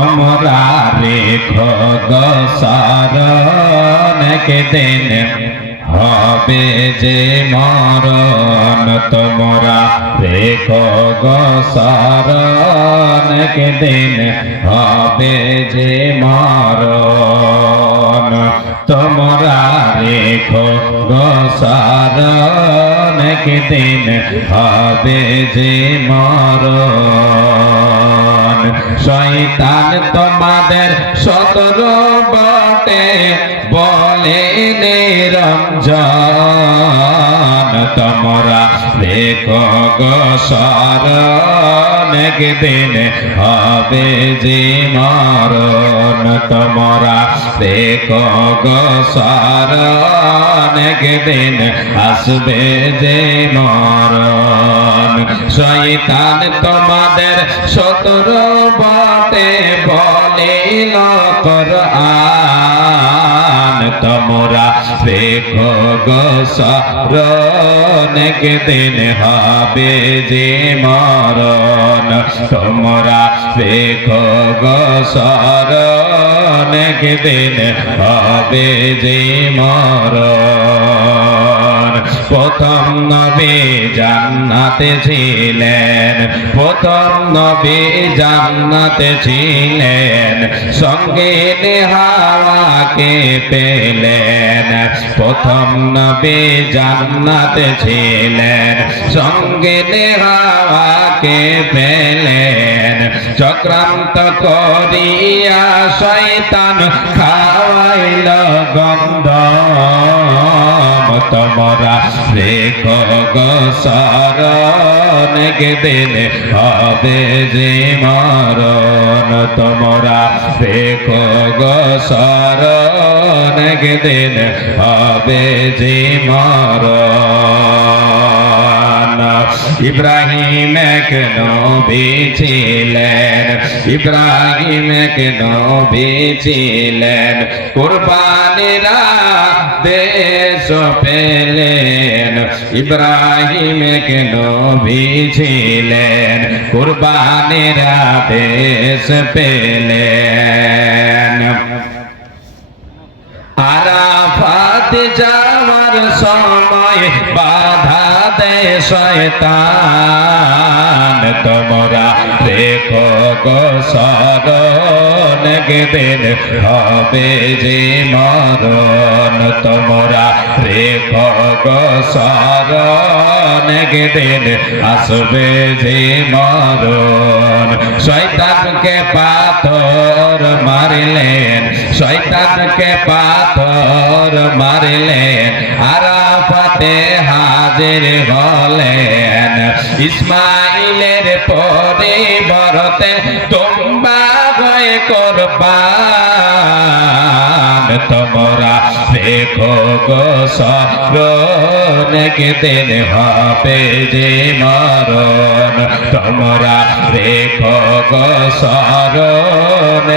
তোমরা রেখো গসারণ দিন। হবে যে মরণ তোমরা রেখো গসারণ দিন। হবে যে মরণ তোমরা রেখো গসারণ দিন। হবে যে মরণ শয়তান তোমাদের সতর বটে বলে নিরঞ্জন তোমরা রেখো গসারণ দিন হবে যে মরণ, তোমরা রেখো গসারণ দিন আসবে যে মরণ, শয়তান তোমাদের শত্র বটে বলিল কোরআন রেখো গোসরণ দিন হবে যে মরণ। তোমরা রেখো গোসরণ দিন হবে যে মরণ। প্রথম নবী জান্নাতে ছিলেন। প্রথম নবী জান্নাতে ছিলেন। সঙ্গে হাওয়াকে পেলেন। প্রথম নবী জান্নাতে ছিলেন। সঙ্গে হাওয়াকে পেলেন। চক্রান্ত করিয়া শয়তান খাওয়াইল গন্ধ। তোমরা রেখো গসারণ দিন হবে যে মরণ। তোমরা রেখো গসারণ দিন হবে যে মরণ। ইব্রাহিম এক নবী ছিলেন, ইব্রাহিম এক নবী ছিলেন। কুরবানিরা পেলেন। ইব্রাহিম এক নবী কুরবানিরা দেশ পেলেন। আরাফাত যাওয়ার সময় বাধা দেয় শয়তান। গোসরণ দিন। হবে যে মরণ, তোমরা রেখো গোসরণ দিন আসবে যে মরণ। শয়তানকে পাথর মারলেন, শয়তানকে পাথর মারলেন, আরাফাতে হাজির হলেন। ইসমাইলের পরিবর্তে তোমরা হয়ে করবান তোমরা দেখো গো সরণ দিন হবে যে মরণ তোমরা রেখো গো সরণ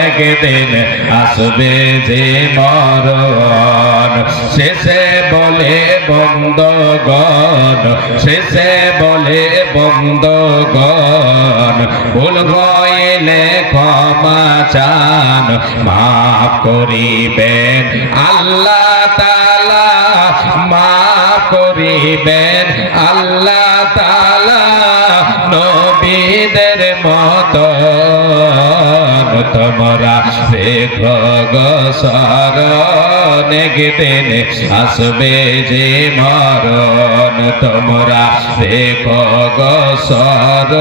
আসবে যে মরণ। শেষে বলে বন্ধগণ, শেষে বলে বন্ধগণ, ভুল হইলে ক্ষমা চান, মাফ করিবেন, আল্লাহ তালা মাফ করিবেন, আল্লাহ দিন আসবে যে মরণ তোমরা। রেখো গসরণ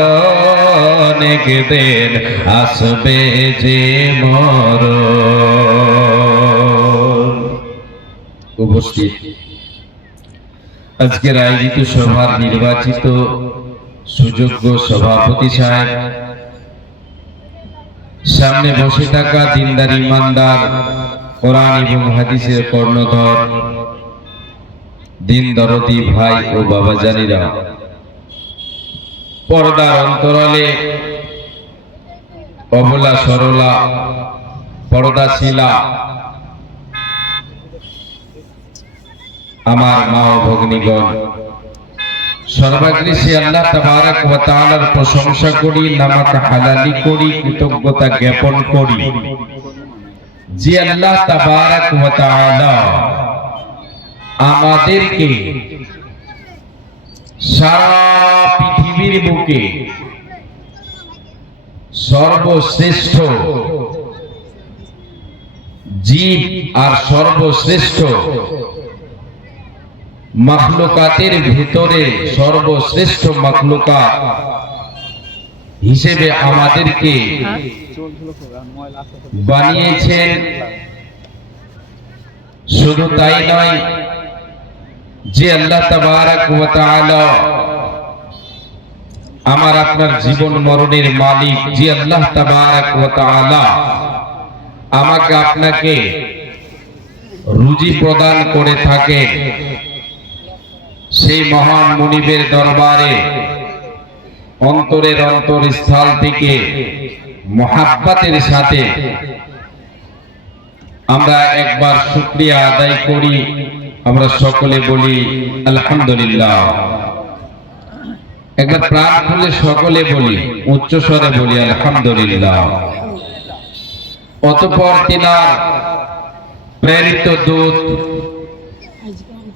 দিন আসবে যে মরণ। উপস্থিত। আজকের আয়োজিত সভার নির্বাচিত সুযোগ্য সভাপতি সাহেব সামনে বসে থাকা দিনদার ইমানদার, কোরআন এবং হাদিসের কর্ণধর, দিন দরদি ভাই ও বাবাজানিরা পর্দার অন্তরালে অবলা সরলা পর্দাশীলা আমার মা ও ভগ্নীগণ সর্বাগ্রে সে আল্লাহ তাবারাক ওয়া তাআলার প্রশংসা করি নামাক হালালি করি, কৃতজ্ঞতা জ্ঞাপন করি। যে আল্লাহ তাবারাক ওয়া তাআলা আমাদেরকে সারা পৃথিবীর বুকে সর্বশ্রেষ্ঠ জীব আর সর্বশ্রেষ্ঠ মখলুকাতের ভিতরে সর্বশ্রেষ্ঠ মখলুকাত হিসেবে আমাদেরকে বানিয়েছেন। শুধু তাই নয়, যে আল্লাহ তাবারাক ওয়া তাআলা আমার আপনার জীবন মরণের মালিক, যে আল্লাহ তাবারাক ওয়া তাআলা আমাকে আপনাকে রুজি প্রদান করে থাকেন। সেই মহান মুনিবের দরবারে, অন্তরের অন্তরস্থল থেকে মহাব্বাতের সাথে আমরা একবার শুক্রিয়া আদায় করি। আমরা সকলে বলি, আলহামদুলিল্লাহ। একবার প্রাণ খুলে সকলে বলি উচ্চ স্বরে বলি, আলহামদুলিল্লাহ। অতপর তিনার প্রেরিত দূত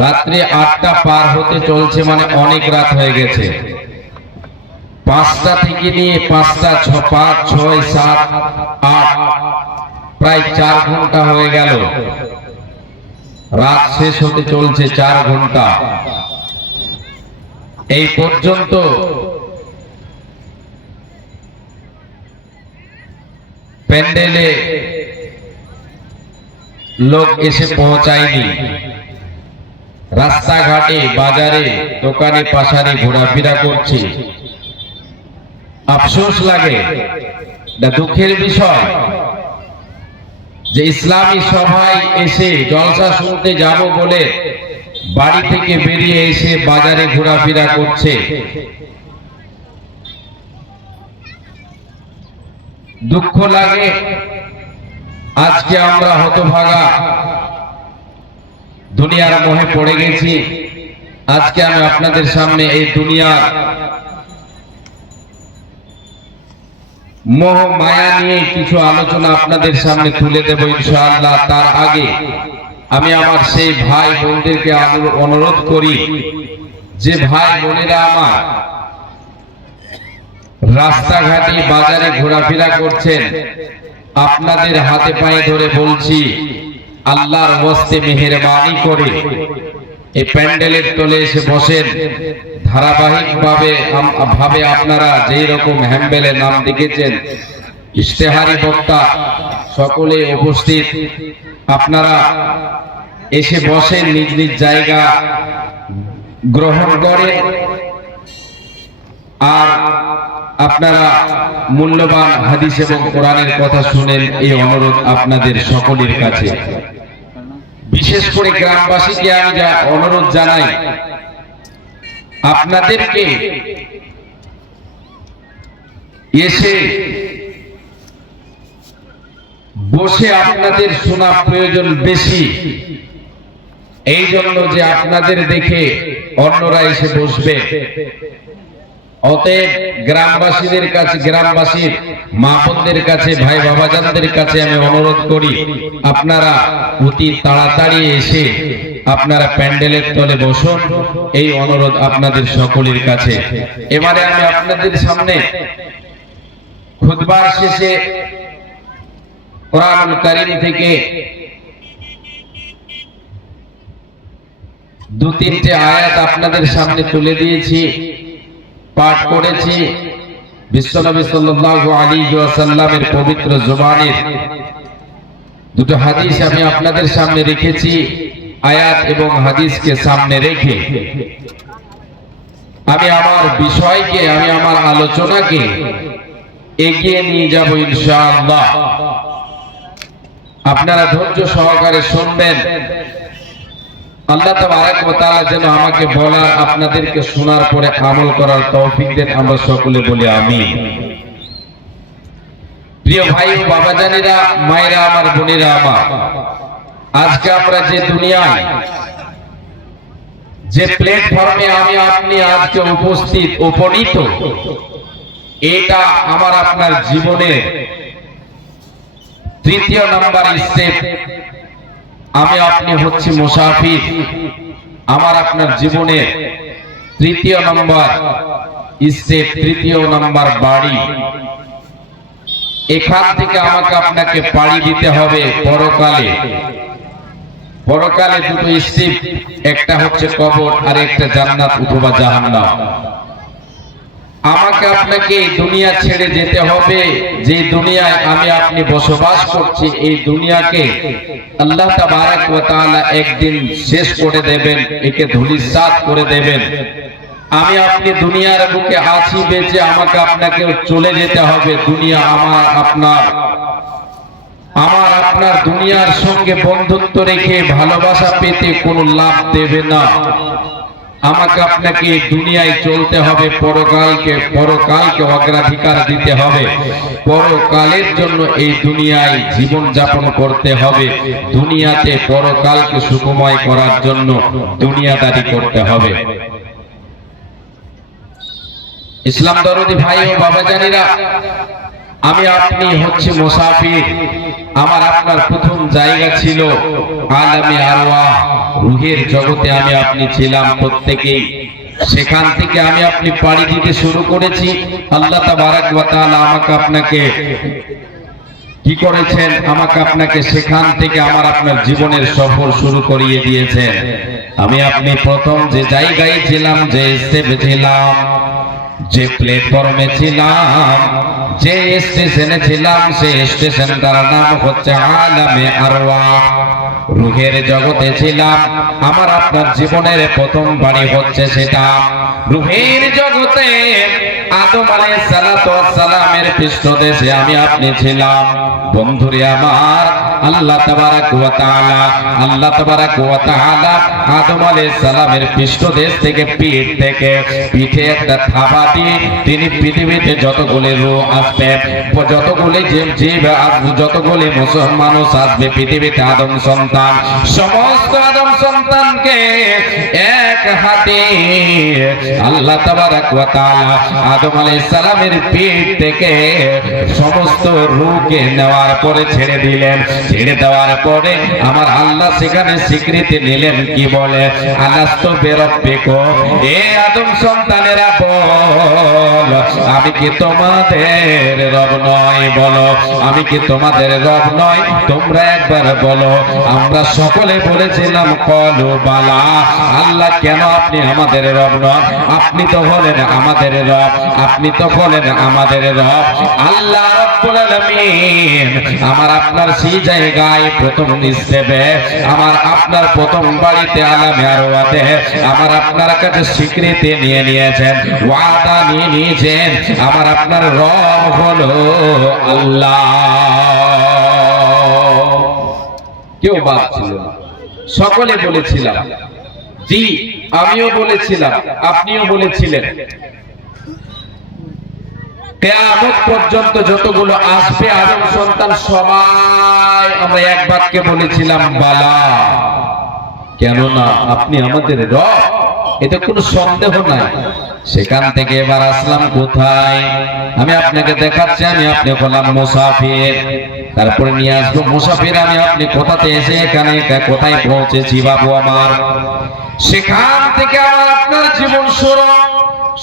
রাত্রি আটটা পার হতে চলছে মানে অনেক রাত হয়ে গেছে। পাঁচটা থেকে নিয়ে পাঁচটা ছ, পাঁচ, ছয়, সাত, আট, প্রায় চার ঘণ্টা হয়ে গেল। রাত শেষ হতে চলছে চার ঘণ্টা। এই পর্যন্ত প্যান্ডেলে লোক এসে পৌঁছায়নি। রাস্তাঘাটে, বাজারে, দোকানে পাশারে ঘোরাফেরা করছে। আফসোস লাগে। দুঃখের বিষয় যে ইসলামী সভায় এসে জলসা শুনতে যাব বলে বাড়ি থেকে বেরিয়ে এসে বাজারে ঘোরাফেরা করছে। দুঃখ লাগে। আজকে আমরা হতভাগা দুনিয়ার মোহে পড়ে গেছি। আজকে আমি আপনাদের সামনে এই দুনিয়ার মোহ, মায়া নিয়ে কিছু আলোচনা আপনাদের সামনে তুলে দেব ইনশাআল্লাহ। তার আগে আমি আমার সেই ভাই বোনদেরকে অনুরোধ করি, যে ভাই বোনেরা আমার রাস্তাঘাটে বাজারে ঘোরাফেরা করছেন, আপনাদের হাতে পায়ে ধরে বলছি আল্লাহর হস্তে মেহেরবানি করে। এই প্যান্ডেলের তলে এসে বসেন। ধারাবাহিক ভাবে ভাবে আপনারা যেই রকম হ্যাম্বেলে নাম লিখেছেন, ইশতেহারি বক্তা সকলে উপস্থিত। আপনারা এসে বসেন, নিজ নিজ জায়গা গ্রহণ করে। আর আপনারা মূল্যবান হাদিস এবং কোরআনের কথা শুনেন, এই অনুরোধ আপনাদের সকলের কাছে। বিশেষ করে গ্রামবাসীকে আমি যা অনুরোধ জানাই, আপনাদেরকে এসে বসে আপনাদের শোনা প্রয়োজন বেশি। এই জন্য যে আপনাদের দেখে অন্যরা এসে বসবে। অতএব গ্রামবাসীদের কাছে, গ্রামবাসীর মা বোনদের কাছে, ভাই বাবাজানদের কাছে আমি অনুরোধ করি, আপনারা অতি তাড়াতাড়ি এসে আপনারা প্যান্ডেলের তলে বসুন, এই অনুরোধ আপনাদের সকলের কাছে। এবারে আমি আপনাদের সামনে খুদবার শেষে কোরআন কারিম থেকে দু তিনটে আয়াত আপনাদের সামনে তুলে দিয়েছি। পাঠ করেছি। বিশ্বনবী সাল্লাল্লাহু আলাইহি ওয়াসাল্লামের পবিত্র জবানের দুটো হাদিস আমি আপনাদের সামনে রেখেছি, আয়াত এবং হাদিসকে সামনে রেখে। আমি আমার বিষয়কে, আমি আমার আলোচনাকে এগিয়ে নিয়ে যাব ইনশাআল্লাহ। আপনারা ধৈর্য সহকারে শুনবেন। আল্লাহ তাবারাক ওয়া তাআলা যেন আমাকে বলার আপনাদেরকে শোনার পরে আমল করার তৌফিক দেন, আমরা সকলে বলি আমিন। প্রিয় ভাই ও বাবাজানেরা মায়েরা আমার, বোনেরা আমার, আজকে আমরা যে দুনিয়ায়, যে প্ল্যাটফর্মে আমি, আপনি আজকে উপস্থিত, উপনীত, এটা আমার আপনার জীবনের তৃতীয় নাম্বার স্টেপ আমি আপনি হচ্ছি মুসাফির। আমার আপনার জীবনে তৃতীয় নম্বর স্টেপ, তৃতীয় নম্বর বাড়ি। এখান থেকে আমাকে আপনাকে পাড়ি দিতে হবে পরকালে। পরকালে দুটো স্টেপ, একটা হচ্ছে কবর আর একটা জান্নাত অথবা জাহান্নাম। আমাকে আপনাকে এই দুনিয়া ছেড়ে যেতে হবে। যে দুনিয়ায় আমি আপনি বসবাস করছি, এই দুনিয়াকে আল্লাহ তাবারাক ওয়া তাআলা একদিন শেষ করে দেবেন, একে ধূলিসাৎ করে দেবেন। আমি আপনি দুনিয়ার বুকে আছি বেঁচে আমাকে আপনাকে চলে যেতে হবে, দুনিয়া আমার, আপনার। আমার, আপনার দুনিয়ার সঙ্গে বন্ধুত্ব রেখে ভালোবাসা পেতে কোনো লাভ দেবে না। আমাকে আপনাকে দুনিয়ায় চলতে হবে, পরকালকে পরকালকে অগ্রাধিকার দিতে হবে। পরকালের জন্য এই দুনিয়ায় জীবন যাপন করতে হবে। দুনিয়াতে পরকালকে সুখময় করার জন্য দুনিয়াদারি করতে হবে। ইসলাম দরদি ভাই ও বাবা জানিরা আমি আপনি হচ্ছে মুসাফির। আমার আপনার প্রথম জায়গা ছিল আলামে আরওয়া রুহের জগতে আমি আপনি ছিলাম প্রত্যেকেই। সেখান থেকে আমি আপনি পাড়ি দিতে শুরু করেছি। আল্লাহ আমাকে আপনাকে কি করেছেন? আমাকে আপনাকে সেখান থেকে আমার আপনার জীবনের সফর শুরু করিয়ে দিয়েছেন। আমি আপনি প্রথম যে জায়গায় ছিলাম, যে স্টেপে ছিলাম, যে প্ল্যাটফর্মে ছিলাম যে স্টেশনে ছিলাম, সে স্টেশনটার নাম হচ্ছে আলামে আরওয়া। রুহের জগতে ছিলাম, আমার আপনার জীবনের প্রথম বাড়ি হচ্ছে সেটা। রুহের জগতে আদম আলাইহিস সালাতু ওয়াস সালামের পৃষ্ঠদেশে আমি আপনি ছিলাম। বন্ধুরে আমার, আল্লাহ তাবারাক ওয়া তাআলা, আল্লাহ তাবারাক ওয়া তাআলা আদম আলাইহিস সালামের পৃষ্ঠদেশ থেকে পিঠ থেকে পিঠে একটা থাবা দিয়ে তিনি পৃথিবীতে যতগুলি রূহ আসবে, যতগুলি জীব যতগুলি মুসলমান মানুষ আসবে, পৃথিবীতে আদম সন্তান, সমস্ত আদম সন্তানকে এক হাতে আল্লাহ তাবারাক ওয়া তাআলা আদম সালামের পেট থেকে সমস্ত রুকে নেওয়ার পরে ছেড়ে দিলেন। ছেড়ে দেওয়ার পরে আমার আল্লাহ সেখানে স্বীকৃতি নিলেন কি বলে? আলাস্ত বেরব্বিকো এ আদম সন্তানেরা আমি কি তোমাদের রব নয় বলো? আমি কি তোমাদের রব নয় তোমরা একবার বলো। আমরা সকলে বলেছিলাম, কলু বালা, আল্লাহ কেন আপনি আমাদের রব নন? আপনি তো হলেন আমাদের রব, আপনি তো হলেন আমাদের রব। আল্লাহ আমার আপনার সেই জায়গায় প্রথম স্টেপে আমার আপনার প্রথম বাড়িতে আলামে আরওয়াতে, আমার আপনার কাছে স্বীকৃতি নিয়ে নিয়েছেন। ওয়াদা নিয়ে নিয়েছেন। আমার আপনার রব হলো আল্লাহ। কেউ বাদ ছিল সকলে বলেছিলাম, জি, আমিও বলেছিলাম, আপনিও বলেছিলেন। কেয়ামত পর্যন্ত যতগুলো আসবে আদম সন্তান, সবাই আমরা এক বাক্যে বলেছিলাম, বালা। কেননা আপনি আমাদের রব এতে কোনো সন্দেহ নাই। সেখান থেকে এবার আসলাম কোথায়? আমি আপনাকে দেখাচ্ছি, আমি আপনি হলাম মুসাফির। তারপরে নিয়ে আসব। মুসাফির, আমি আপনি কোথাতে এসে এখানে কোথায় পৌঁছেছি বাবু আমার? সেখান থেকে আমার আপনার জীবন শুরু।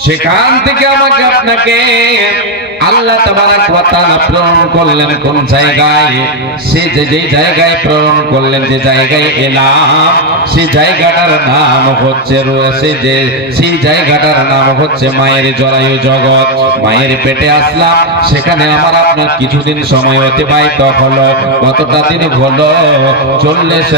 সেখান থেকে আমাকে আপনাকে আল্লাহ প্রেরণ করলেন কোন জায়গায়? সে যে যে জায়গায় প্রেরণ করলেন, যে জায়গায় এলাম সেই জায়গাটার নাম হচ্ছে রয়েছে যে, সেই জায়গাটার নাম হচ্ছে মায়ের জরায়ু জগৎ। মায়ের পেটে আসলাম, সেখানে আমার আপনার কিছুদিন সময় অতিবাহিত হলো। কতটা দিন হলো? চল্লিশ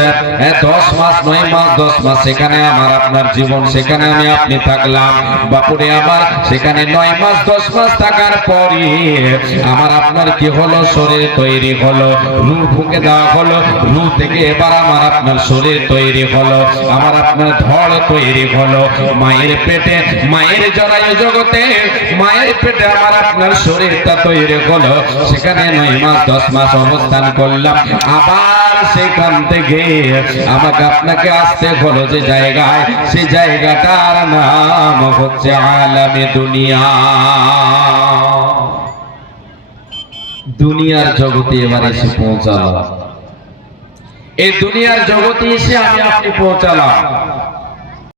দশ মাস, নয় মাস, দশ মাস, সেখানে আমার আপনার জীবন, সেখানে আমি আপনি থাকলাম। বাপুরে আমার, সেখানে নয় মাস, দশ মাস থাকার পরে আমার আপনার কি হলো? শরীর তৈরি হলো, রু ফুকে দেওয়া হলো, রু থেকে এবার আমার আপনার শরীর তৈরি হলো, আমার আপনার ধড় তৈরি হলো। মায়ের পেটে, মায়ের জরায়ু জগতে, মায়ের পেটে আমার আপনার শরীরটা তৈরি হলো। সেখানে নয় মাস, দশ মাস অবস্থান করলাম। আবার সেখান থেকে আমাকে আপনাকে আসতে হলো যে জায়গায়, সে জায়গাটার নাম হচ্ছে আলামে দুনিয়া। দুনিয়ার জগতে এবার এসে পৌঁছালাম। এই দুনিয়ার জগতে এসে আমি আপনি পৌঁছালাম।